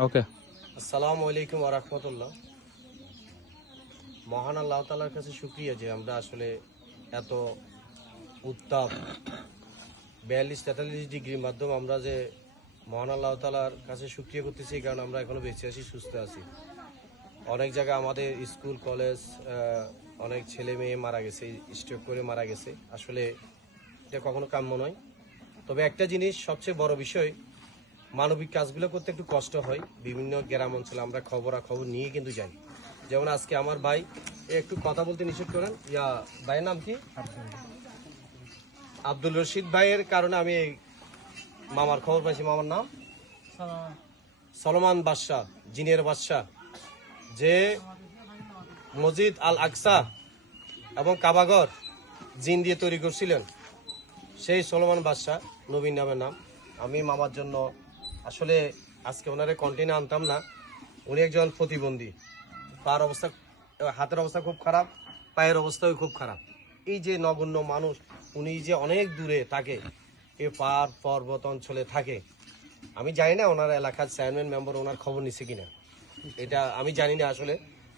ওকে। আসসালামু আলাইকুম ওয়া রাহমাতুল্লাহ। মহান আল্লাহ তাআলার কাছে শুকরিয়া যে আমরা আসলে এত উত্তাপ 42-43 ডিগ্রির মাধ্যমে আমরা যে মহান আল্লাহ তাআলার কাছে শুকরিয়া করতেছি, কারণ আমরা এখনো বেঁচে আছি, সুস্থ আছি। অনেক জায়গায় আমাদের স্কুল কলেজ অনেক ছেলে মেয়ে মারা গেছে, স্ট্রোক করে মারা গেছে। আসলে এটা কখনো কাম্য নয়। তবে একটা জিনিস সবচেয়ে বড় বিষয়, মানবিক কাজগুলো করতে একটু কষ্ট হয়। বিভিন্ন গ্রাম অঞ্চলে আমরা খবর নিয়ে কিন্তু যাই। যেমন আজকে আমার ভাই একটু কথা বলতে নিষেধ করেন। ভাইয়ের নাম কি? আব্দুল রশিদ ভাইয়ের কারণে আমি এই মামার খবর পাইছি। মামার নাম সলমান বাদশাহ, জিনের বাদশাহ, যে মসজিদ আল আকসা এবং কাবাগর জিন দিয়ে তৈরি করছিলেন, সেই সলমান বাদশাহ, নবীন নামের নাম। আমি মামার জন্য আসলে আজকে ওনারে কন্টিনে আনতাম না। উনি একজন প্রতিবন্ধী, পার অবস্থা, হাতের অবস্থা খুব খারাপ, পায়ের অবস্থাও খুব খারাপ। এই যে নগণ্য মানুষ, উনি যে অনেক দূরে থাকে, এ পাহাড় পর্বত অঞ্চলে থাকে। আমি জানি না ওনার এলাকার চেয়ারম্যান মেম্বার ওনার খবর নিচ্ছে কিনা, এটা আমি জানি না আসলে।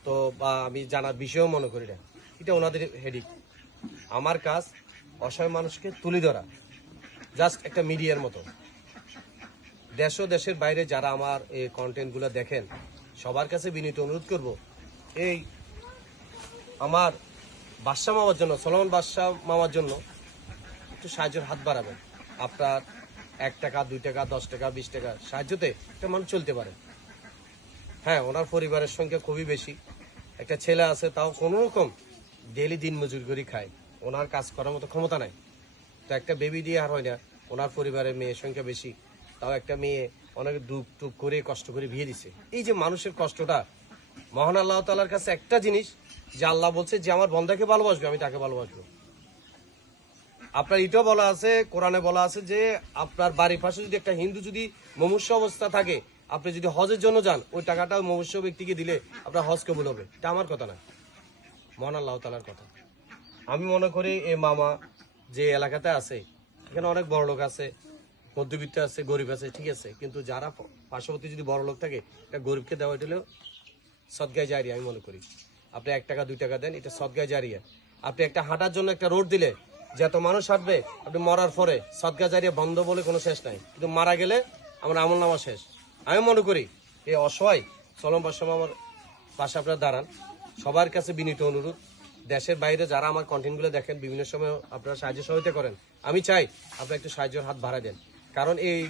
তো বা আমি জানার বিষয়ও মনে করি না, এটা ওনাদের হেডিক। আমার কাজ অসহায় মানুষকে তুলে ধরা, জাস্ট একটা মিডিয়ার মতো। দেশ ও দেশের বাইরে যারা আমার এই কন্টেন্টগুলো দেখেন, সবার কাছে বিনীত অনুরোধ করব, এই আমার বাদশা মামার জন্য, সলমান বাদশা মামার জন্য একটু সাহায্যের হাত বাড়াবেন। আপনার 1 টাকা, 2 টাকা, 10 টাকা, 20 টাকা সাহায্যতে একটা মানুষ চলতে পারে। হ্যাঁ, ওনার পরিবারের সংখ্যা খুবই বেশি। একটা ছেলে আছে, তাও কোনো রকম ডেইলি দিন মজুরি করে খায়, ওনার কাজ করার মতো ক্ষমতা নাই। তো একটা বেবি দিয়ে আর হয় না। ওনার পরিবারের মেয়ের সংখ্যা বেশি, তাও একটা মেয়ে অনেক ডুব টুপ করে কষ্ট করে বিয়ে দিছে। এই যে মানুষের কষ্টটা, মহান আল্লাহ তাআলার কাছে একটা জিনিস, যে আল্লাহ বলছে যে আমার বন্দাকে ভালোবাসবে, আমি তাকে ভালোবাসবো। আপনার এটাও বলা আছে, কোরআনে বলা আছে যে আপনার বাড়ির পাশে যদি একটা হিন্দু যদি মুমূর্ষু অবস্থা থাকে, আপনি যদি হজের জন্য যান, ওই টাকাটা মুমূর্ষু ব্যক্তিকে দিলে আপনার হজ কবুল হবে। এটা আমার কথা না, মহান আল্লাহ তাআলার কথা। আমি মনে করি এই মামা যে এলাকাতে আছে, এখানে অনেক বড় লোক আছে, মধ্যবিত্ত আছে, গরিব আছে, ঠিক আছে, কিন্তু যারা পার্শ্ববর্তী যদি বড় লোক থাকে, এটা গরিবকে দেওয়া, এটা হলো সদগায়ে জারিয়া। আমি মনে করি আপনি 1 টাকা 2 টাকা দেন, এটা সদগায়ে জারিয়া। আপনি একটা হাঁটার জন্য একটা রোড দিলে, যত মানুষ হাঁটবে, আপনি মরার পরে সদগায়ে জারিয়া বন্ধ বলে কোনো শেষ নাই, কিন্তু মারা গেলে আমার আমল নামা শেষ। আমি মনে করি এই অসহায় সলমান বাদশা আমার পাশে আপনারা দাঁড়ান। সবার কাছে বিনীত অনুরোধ, দেশের বাইরে যারা আমার কন্টেন্টগুলো দেখেন, বিভিন্ন সময় আপনারা সাহায্য সহায়তা করেন, আমি চাই আপনারা একটু সাহায্যের হাত বাড়ায় দেন। কারণ এই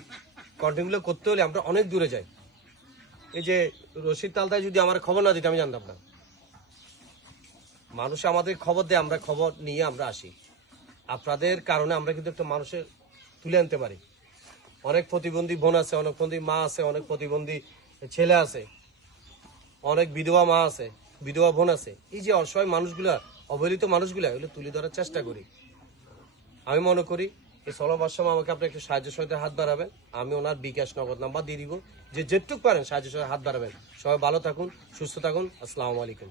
কন্টেন্টগুলো করতে হলে আমরা অনেক দূরে যাই। এই যে রশিদ তালতায় যদি আমার খবর না দিত, আমি জানতাম না। মানুষ আমাদের খবর দেয়, আমরা খবর নিয়ে আমরা আসি। আপনাদের কারণে আমরা কিন্তু একটা মানুষের তুলে আনতে পারি। অনেক প্রতিবন্ধী বোন আছে, অনেক প্রতিবন্ধী মা আছে, অনেক প্রতিবন্ধী ছেলে আছে, অনেক বিধবা মা আছে, বিধবা বোন আছে। এই যে অসহায় মানুষগুলা, অবহেলিত মানুষগুলা, এগুলো তুলে ধরার চেষ্টা করি। আমি মনে করি এই সলমান বাদশা আমাকে আপনি একটু সাহায্য সহায়তা হাত বাড়াবেন। আমি ওনার বিকাশ নগদ নাম্বার দিয়ে দিব, যে যেটুক পারেন সাহায্য সহায়তা হাত বাড়াবেন। সবাই ভালো থাকুন, সুস্থ থাকুন। আসসালামু আলাইকুম।